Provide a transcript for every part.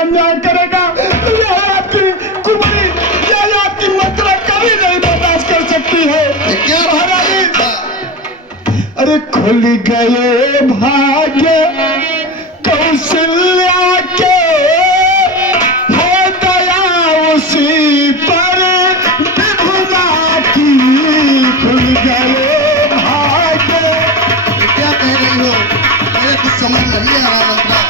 अन्याय करेगा, यह आपकी कुमारी, यह आपकी मंत्रा कभी नहीं बर्दाश्त कर सकती है। क्या महारानी, अरे खुल गए भाग्य कौशल्या के, है दया उसी पर विभुना की। खुल गए भाग्य। क्या कह रही हो? मुझे कुछ समझ नहीं आ रहा मंत्रा।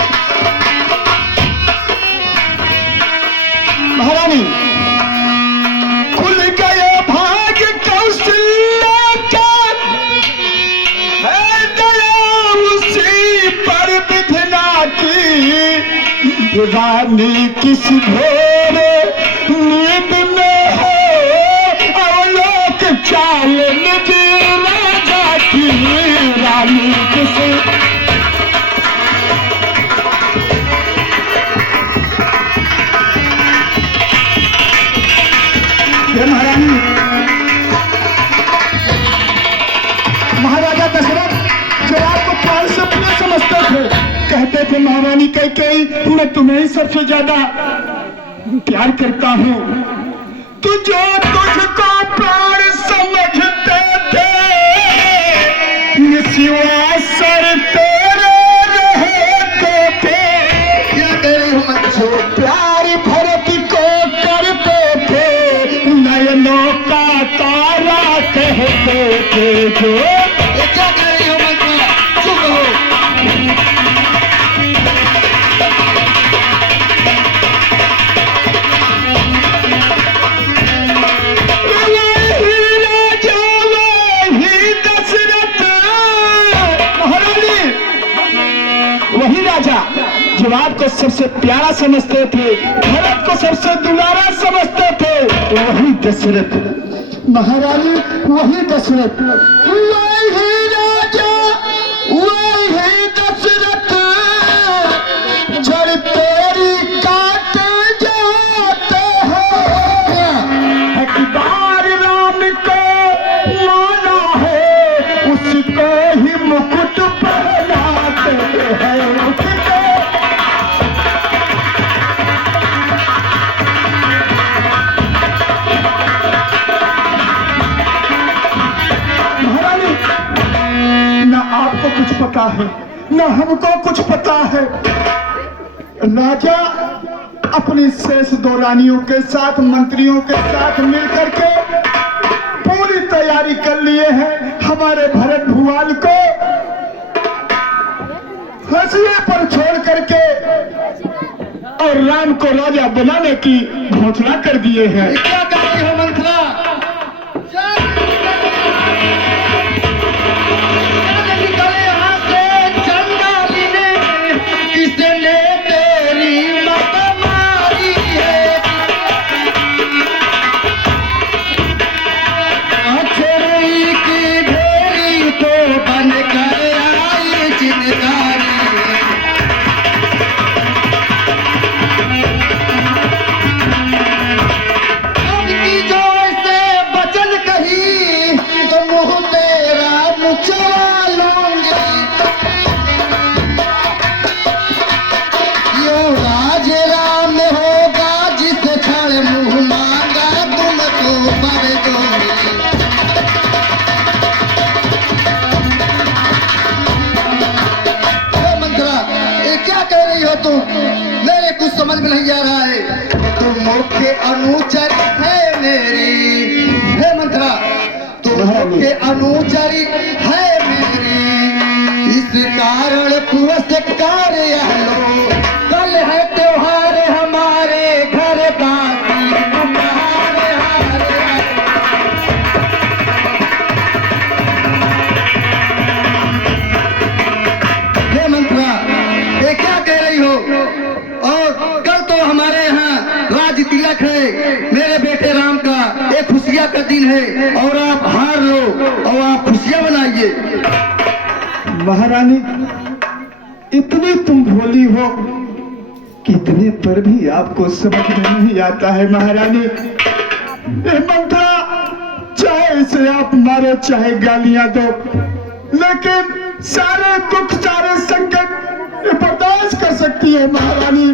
महारानी, खुल गए भाग्य कौशल्या के, है दया उसी पर विधना की। दीवानी किस घोर नींद में हो, अवलोक चाल निज राजा की। रानी किस महारानी, महाराजा दशरथ जो आपको प्राण से प्रिय समझते थे, कहते थे महारानी कैकेयी, मैं तुम्हें ही सबसे ज्यादा प्यार करता हूँ। तो जो तुझको प्राण समझते थे, सिवा सर तेरे रहते थे। क्या कह रही हो मंत्रा? जो प्यार भरत को करते थे, नयनों का तारा कहते थे। जो ये क्या कह रही हो मंत्रा? चुप रहो। वही राजा वही दशरथ, महारानी, वही राजा जो आपको सबसे प्यारा समझते थे, भरत को सबसे दुलारा समझते थे, वही दशरथ। महारानी, वही दशरथ, वही राजा वही दशरथ, जड़ तेरी काटे जाते हैं। अकबर राम को माना है, उसको ही मुकुट पहनाते हैं। उसको महारानी, न आपको कुछ पता है, न हमको कुछ पता है। राजा अपनी शेष दो रानियों के साथ, मंत्रियों के साथ मिलकर के पूरी तैयारी कर लिए हैं हमारे भरत भुवन को हंसिए पर छोड़ करके, और राम को राजा बनाने की घोषणा कर दिए हैं। ये क्या कह रही हो मंत्रा? निकले यहाँ से चंडाली ने, किसने तेरी मत मारी है? अचरई की ढेरी तो बन कर आई चिनगारी। अब की जो ऐसे बचन कही, तो मुँह तेरा मुचवा लूंगी। यो राज राम होगा जिस क्षण मुँह मांगा, तुमको बर दूंगी। हे मंत्रा, ये क्या कह रही हो तुम? मेरे कुछ समझ में नहीं आ रहा है। तुम मुख्य अनुचर है मेरी। हे मंत्रा, तुम मुख्य अनुचरी है मेरी, इस कारण पुरस्कार लो। कल है त्योहार हमारे घर का, तुम्हारे हारे। हे मंत्रा, ये क्या कह रही हो? और कल तो हमारे यहाँ राज तिलक है मेरे बेटे राम का, एक खुशियाँ का दिन है, और आप हार लो और आप खुशियाँ बनाइए। महारानी, इतनी तुम भोली हो, कितने पर भी आपको समझ नहीं आता है। महारानी, ये मंत्रा, चाहे इसे आप मारो चाहे गालियां दो, लेकिन सारे दुख सारे संकट ये बर्दाश्त कर सकती है। महारानी,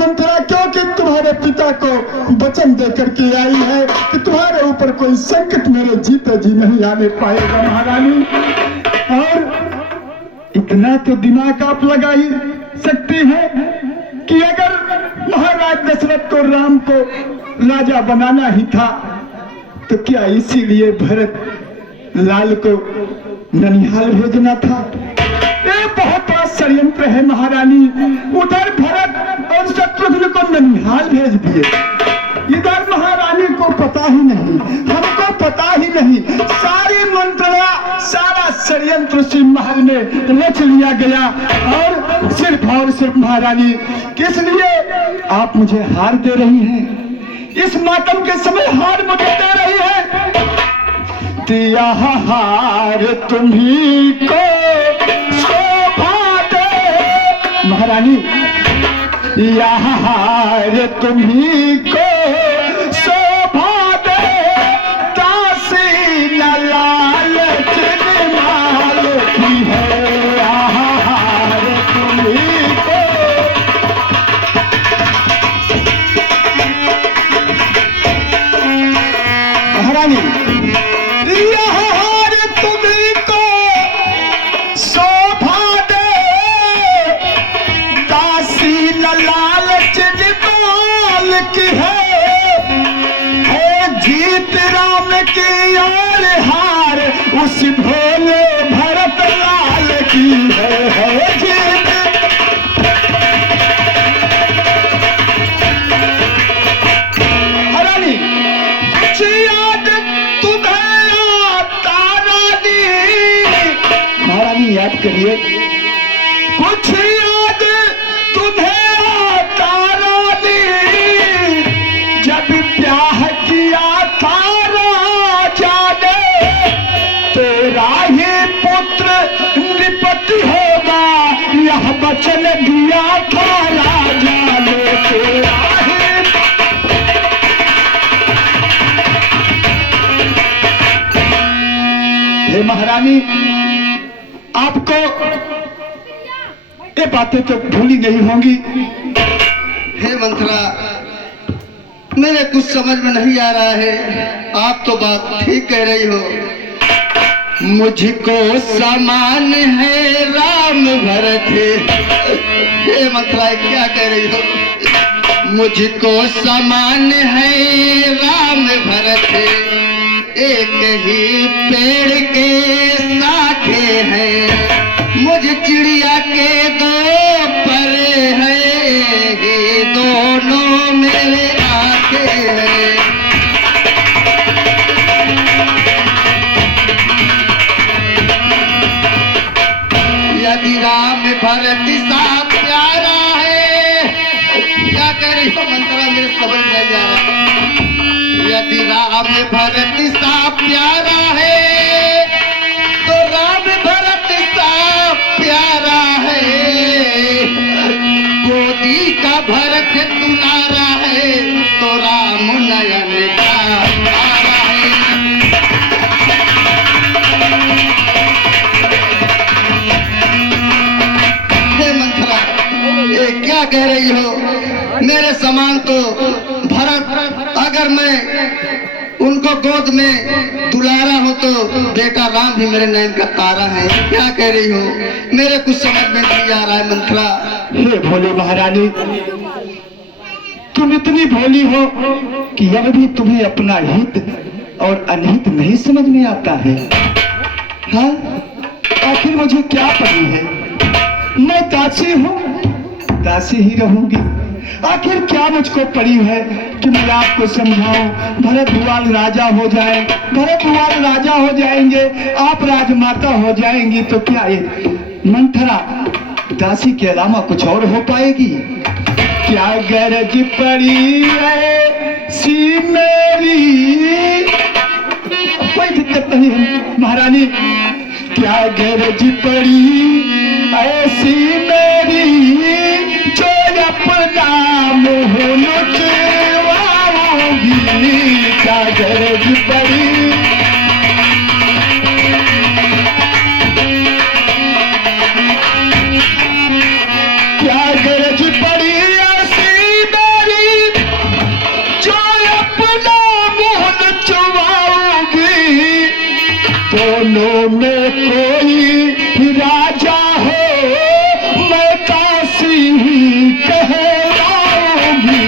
मंत्रा क्योंकि तुम्हारे पिता को वचन देकर के आई है कि तुम्हारे ऊपर कोई संकट मेरे जीते जी नहीं आने पाएगा महारानी। और इतना तो दिमाग आप लगा ही सकती है कि अगर महाराज दशरथ को राम को राजा बनाना ही था तो क्या इसीलिए भरत लाल को ननिहाल भेजना था? ये बहुत बड़ा षड्यंत्र है महारानी। उधर भरत और शत्रुघ्न को ननिहाल भेज दिए, इधर महारानी को पता ही नहीं, हमको पता ही नहीं। सारी मंत्रणा सारा षड्यंत्र सिंह महल में रच लिया गया और सिर्फ महारानी किस लिए आप मुझे हार दे रही हैं? इस मातम के समय हार मुझे दे रही है। दिया हार तुम्ही को शोभा दे महारानी, यह हार तुम्ही को शोभा दे, दासी न लालच माल की है, यह हार तुम्ही को। महारानी यह हार तुम्ही को शोभा दे, दासी न लालच निकाल की है जीत राम की और हार उस भोले भरत लाल की है जीत। हरानी याद तुम्हें तारानी, महारानी याद करिए कुछ याद तुम्हें तारानी, जब ब्याह किया था राजा ने, तेरा ही पुत्र निपट होगा यह वचन दिया था राजा ने, तेरा ही। हे महारानी आपको ये बातें तो भूली नहीं होंगी। हे मंत्रा, मेरे कुछ समझ में नहीं आ रहा है। आप तो बात ठीक कह रही हो। मुझको समान है राम भरत, हे मंत्रा क्या कह रही हो? मुझको समान है राम भरत, एक ही पेड़ के शाखे हैं, मुझ चिड़िया के दो पर है, ये दोनों मेरे आंखें हैं। यदि राम भरत सा प्यारा है, क्या कह रही हो मंत्रा, मेरे समझ नहीं आ रहा। यदि राम भरत सा प्यारा है तो राम भरत सा प्यारा है, गोदी का भरत दुलारा है तो राम नयन का तारा है। हे मंत्रा, ये क्या कह रही हो? मेरे समान तो भरत, अगर मैं उनको गोद में दुलारा हो तो बेटा राम भी मेरे नयन का तारा है। क्या कह रही हो? मेरे कुछ समझ में नहीं आ रहा है मंत्रा। हे भोले महारानी, तुम इतनी भोली हो कि अब भी तुम्हें अपना हित और अनहित नहीं समझ में आता है। हाँ, आखिर मुझे क्या पड़ी है? मैं दासी हूँ, दासी ही रहूंगी। आखिर क्या मुझको पड़ी है कि मैं आपको समझाऊं? भरद्वाज राजा हो जाए, भरद्वाज राजा हो जाएंगे, आप राजमाता हो जाएंगी तो क्या ये मंथरा दासी के अलावा कुछ और हो पाएगी? क्या गरज पड़ी है सी मेरी, कोई दिक्कत नहीं है महारानी। क्या गरज पड़ी ऐसी मेरी जो अपना मुँह लुटवाऊंगी, क्या गरज पड़ी। क्या गरज पड़ी ऐसी कोई राजा हो मैं काशी ही कहलाऊंगी।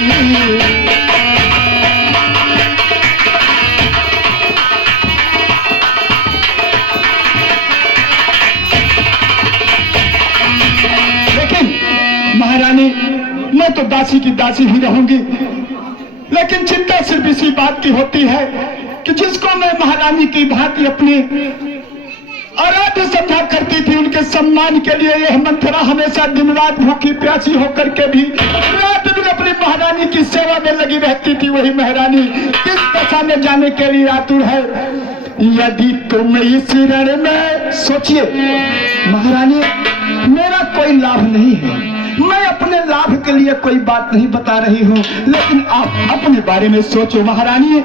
लेकिन महारानी मैं तो दासी की दासी ही रहूंगी, लेकिन चिंता सिर्फ इसी बात की होती है कि जिसको मैं महारानी की भांति अपनी आराध्य समझा करती थी, उनके सम्मान के लिए यह मंथरा हमेशा दिन रात भूखी प्यासी होकर के भी रात दिन अपनी महारानी की सेवा में लगी रहती थी। वही महारानी किस दशा में जाने के लिए आतुर है। यदि तुम इस रण में सोचिए महारानी, मेरा कोई लाभ नहीं है, मैं अपने लाभ के लिए कोई बात नहीं बता रही हूँ, लेकिन आप अपने बारे में सोचो महारानी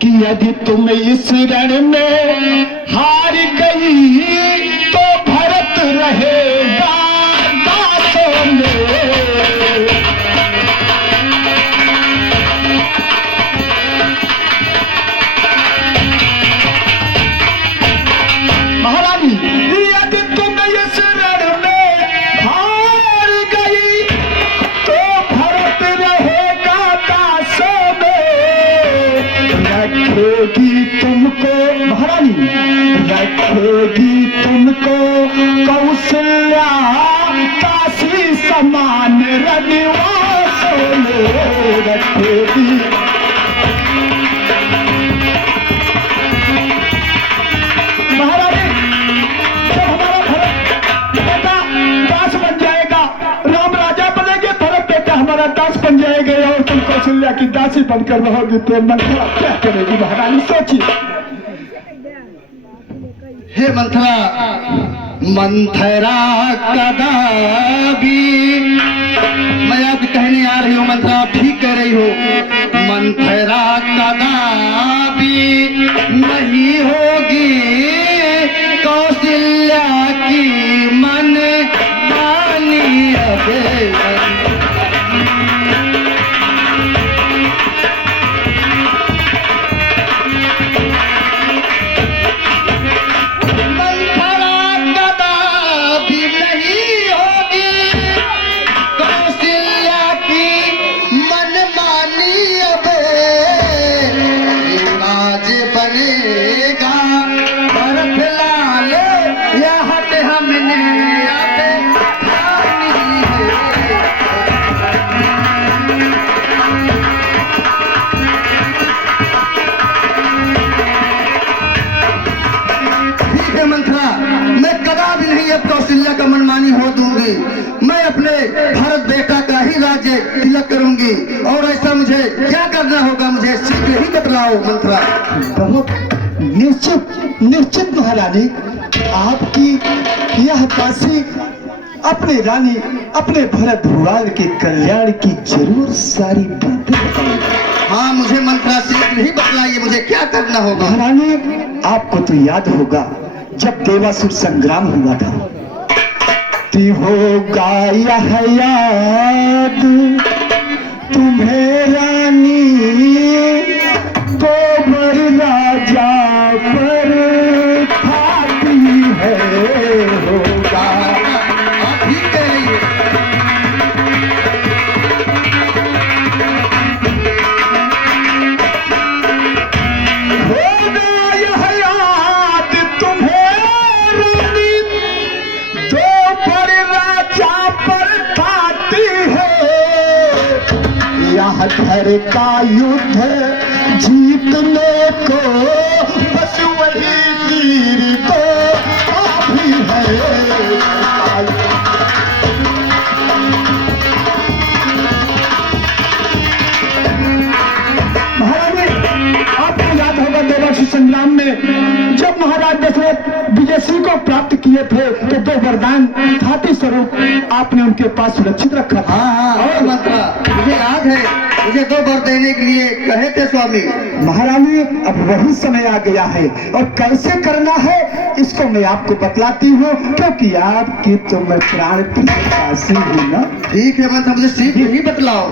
कि यदि तुम इस रण में हार गई तो भरत रहेगा दासों में। महारानी यदि तुम इस रण में हार गई तो भरत रहेगा दासों में। रखेगी तुमको महारानी, रखेगी तुमको कौशल्या काशी समान रनिवासों में रखेगी। महारानी जब हमारा भरत बेटा दास बन जाएगा, राम राजा बनेंगे, भरत बेटा हमारा दास बन जाएंगे और तुम कौशल्या की दासी बनकर रहोगी, तो मंथरा क्या करेगी महारानी सोचिए। हे मंथरा, मंथरा कदापि, मैं आपको कहने आ रही हूँ मंथरा, आप ठीक कह रही हो। मंथरा कदापि नहीं होगी कौशल्या की मन मानी। कौशल्या का मनमानी हो दूंगी, मैं अपने भारत बेटा का ही राज्य तिलक करूंगी। और ऐसा मुझे क्या करना होगा, मुझे शीघ्र ही बतलाओ मंथरा। बहुत निश्चित निश्चित महारानी, आपकी यह दासी अपने रानी अपने भरत भुआल के कल्याण की जरूर सारी बातें बताएगी। हाँ मुझे मंथरा शीघ्र ही बतलाइए, मुझे क्या करना होगा। महारानी आपको तो याद होगा जब देवासुर संग्राम हुआ था, ती होगा यह याद तुम्हें रानी, गोबर राजा पर खाती है होगा। ठीक है होगा यह याद तुम्हें रानी, गोबर राजा पर खाती है। यह घर का युद्ध जीतने को बस वही तीर तो अभी है। महारानी आपको याद होगा देवासुर संग्राम में जब महाराज दशरथ विजय सिंह को प्राप्त किए थे तो दो वरदान धातु स्वरूप आपने उनके पास सुरक्षित रखा था। हाँ और मंत्रा मुझे याद है, मुझे 2 वर देने के लिए कहे थे स्वामी। महारानी अब वही समय आ गया है और कैसे करना है इसको मैं आपको बतलाती हूँ, क्योंकि आपकी तो मैं प्राण प्रियसी हूँ ना। ठीक है मंत्रा, मुझे शीघ्र ही बतलाओ।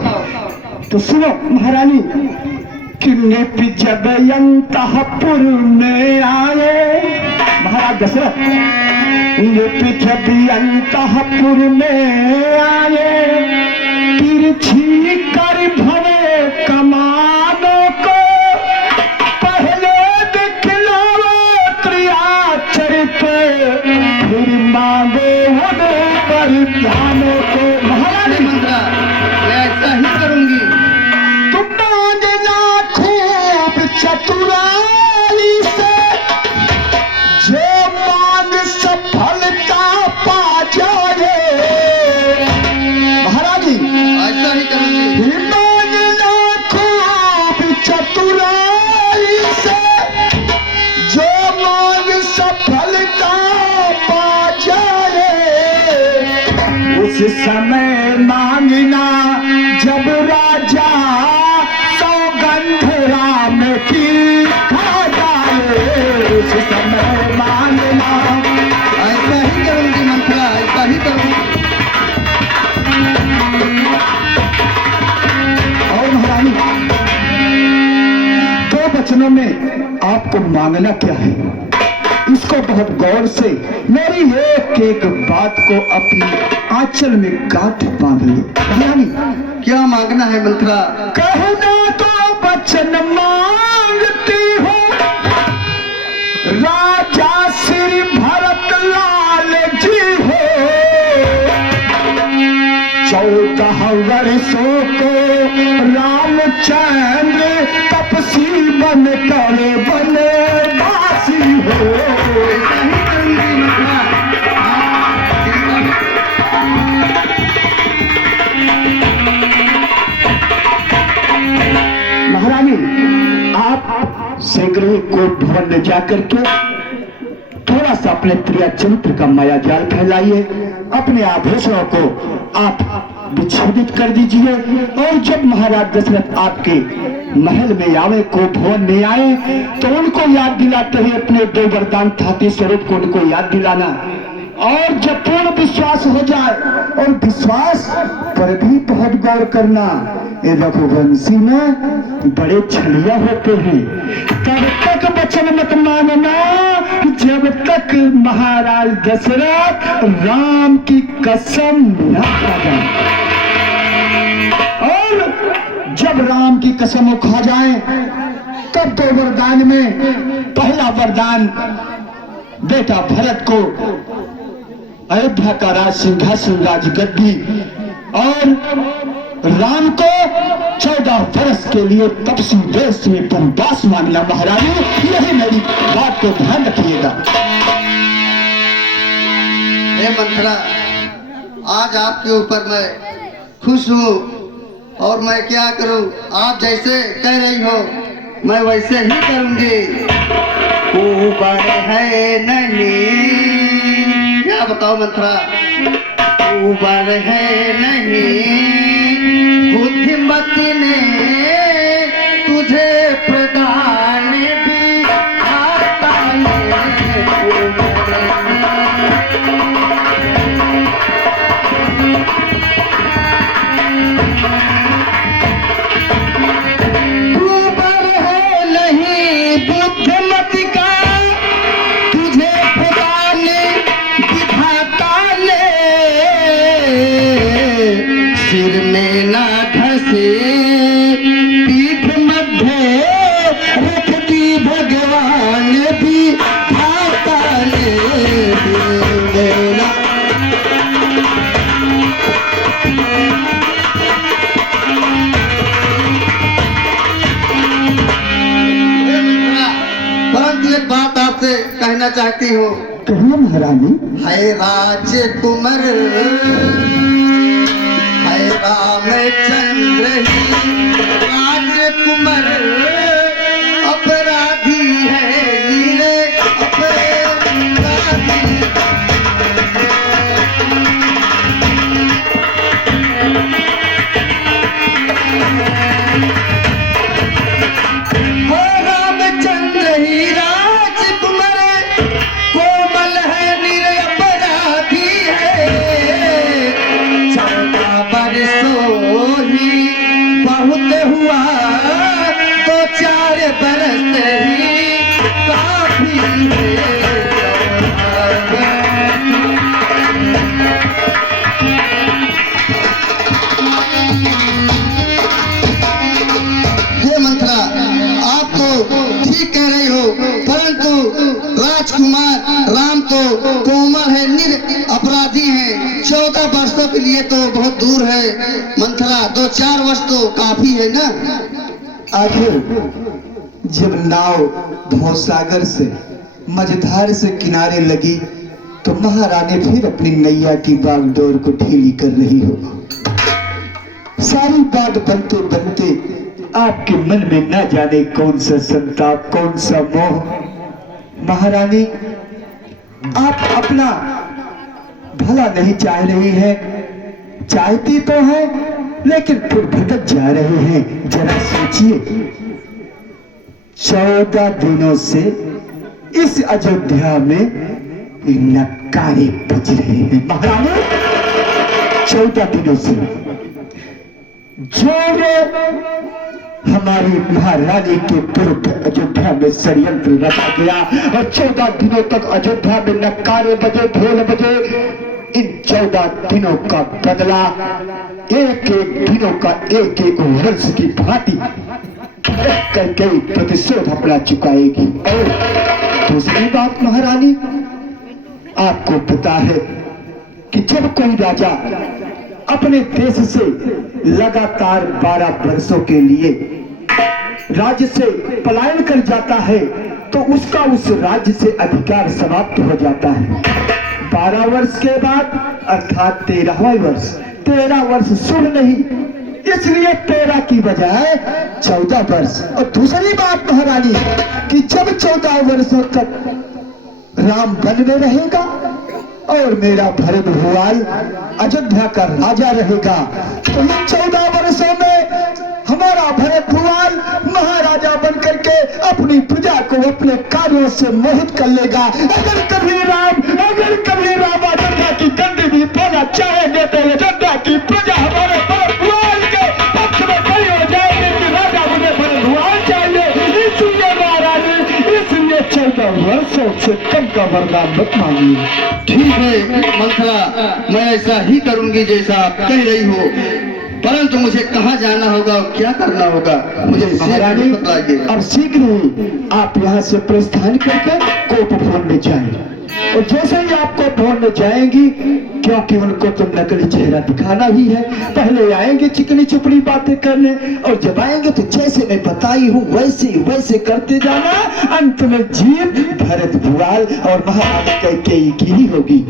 तो सुनो महारानी, कि निप जब अंतःपुर में आए, महाराज दशरथ निप जब अंतःपुर में आए, तिरछी कर भरे कमानों को पहले दिखलाओ त्रियाचरित, फिर मांगो उन्हें परिधानों को। महाराज मंत्रा मैं ऐसा ही करूंगी। तुम मांगना खूब चतुराई से, जो मांग सफलता पा जाए। महाराज जी ऐसा ही करूंगी। मांगना खूब चतुराई से, जो मांग सफलता पा जाए। उस समय मांगना जब राजा सौगंध राम की खा जाए। उस समय मांगना ऐसा ही करूंगी मंत्रा, ऐसा ही करूंगी। और महारानी दो वचनों में आपको मांगना क्या है, इसको बहुत गौर से मेरी एक एक बात को अपनी आंचल में गांठ बांध लो। महारानी क्या मांगना है मंत्रा? कहना तो वचन मांगती हूँ, राजा श्री भरत लाल जी हो। 14 वर्षों को रामचंद्र तपसी बन कर वनवासी हो। ऐसा ही करूंगी मंत्रा। महारानी आप शीघ्र ही कोट भवन में जाकर के थोड़ा सा अपने प्रिय चरित्र का माया जाल फैलाइए, अपने आभूषणों को आप विच्छेदित कर दीजिए। और जब महाराज दशरथ आपके महल में आवे, कोट भवन में आए, तो उनको याद दिलाते हुए अपने 2 वरदान थाती स्वरूप को उनको याद दिलाना। और जब पूर्ण विश्वास हो जाए, और विश्वास पर भी बहुत गौर करना, ये रघुवंशी में बड़े छलिया होते हैं। तब तक वचन मत मानना जब तक महाराज दशरथ राम की कसम न खा जाए। और जब राम की कसम खा जाए, तब 2 वरदान में पहला वरदान बेटा भरत को अयोध्या का राज सिंहासन राजगद्दी, और राम को 14 वर्ष के लिए तपसी देश में वनवास मांगना। महारानी यही मेरी बात को ध्यान रखिएगा। हे मंत्रा, आज आपके ऊपर मैं खुश हूँ, और मैं क्या करूँ, आप जैसे कह रही हो मैं वैसे ही करूँगी। ऊपर है नहीं, क्या बताओ मंत्रा, ऊपर है नहीं, बुद्धिमती ने तुझे प्रदान भी आता ऊपर है नहीं बुद्धिमती का, तुझे प्रदान विधाता ने सिर में ना धसे पीठ मध्य रख दी भगवान भी आता ने देना। परंतु एक बात आपसे कहना चाहती हूँ। कहिए महारानी। है राजकुमार है रामचंद्र ही राजकुमार, अपराधी है नीरे अपराधी। वो रामचंद्र ही राजकुमार, कोमल है निरपराधी है। 14 वर्षों ही बहुत हुआ तो ये मंत्रा आप तो ठीक कह रही हो, परंतु राजकुमार राम तो कोमल है, अपराधी हैं। 14 वर्षों के लिए तो बहुत दूर है मंथरा, 2-4 वर्ष तो काफी है ना। आखिर जब नाव भवसागर से मझधार से किनारे लगी तो महारानी फिर अपनी नैया की बागडोर को ढीली कर रही हो। सारी बात बनते बनते आपके मन में न जाने कौन सा संताप, कौन सा मोह। महारानी, आप अपना भला नहीं चाह रही है, चाहती तो है लेकिन फिर भटक जा रहे हैं। जरा सोचिए, 14 दिनों से इस अयोध्या में नक्कारे बज रहे हैं। महारानी, 14 दिनों से जो हमारी महारानी के विरुद्ध अयोध्या में षड्यंत्र रचा गया और 14 दिनों तक अयोध्या में नक्कारे बजे, ढोल बजे। इन 14 दिनों का बदला एक एक दिनों का एक एक वर्ष की भांति करके प्रतिशोध अपना चुकाएगी। और दूसरी बात महारानी, आपको पता है कि जब कोई राजा अपने देश से लगातार 12 वर्षों के लिए राज्य से पलायन कर जाता है तो उसका उस राज्य से अधिकार समाप्त हो जाता है। 12 वर्ष के बाद अर्थात 13वां वर्ष, 13 वर्ष शुभ नहीं, इसलिए 13 की बजाय 14 वर्ष। और दूसरी बात महारानी कि जब 14 वर्षों तक राम वन में रहेगा और मेरा भरत भुआल अयोध्या का राजा रहेगा तो इन 14 वर्षों में हमारा भरत भुआल महाराजा बन करके अपनी प्रजा को अपने कार्यों से मोहित कर लेगा। अगर कभी राम अयोध्या की गंदगी पाना चाहेंगे तो अयोध्या की प्रजा हमारे भरत भुआल के पक्ष में खड़ी हो जाएगी कि राजा मुझे भरत भुआल चाहिए। इसलिए महारानी, इसलिए 14 वर्षों से कम का वरदान मत मांगिए। ठीक है मंथरा, मैं ऐसा ही करूंगी जैसा आप कह रही हो, परंतु मुझे कहाँ जाना होगा और क्या करना होगा मुझे महारानी, बताइए। अब शीघ्र ही आप यहाँ से प्रस्थान करके कोप भवन में जाएं। और जैसे ही आप कोप भवन में जाएंगी, क्योंकि उनको तो नकली चेहरा दिखाना ही है, पहले आएंगे चिकनी चुपड़ी बातें करने और जब आएंगे तो जैसे मैं बताई हूँ वैसे करते जाना। अंत में जीत भरत भुआल और महारानी कैकेयी की ही होगी।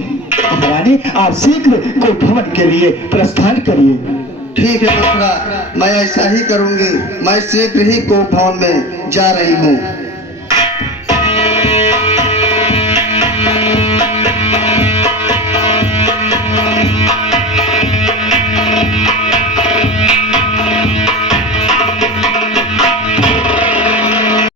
महारानी, आप शीघ्र कोप भवन के लिए प्रस्थान करिए। ठीक है मंथरा, मैं ऐसा ही करूंगी। मैं शीघ्र ही कोप भवन में जा रही हूँ।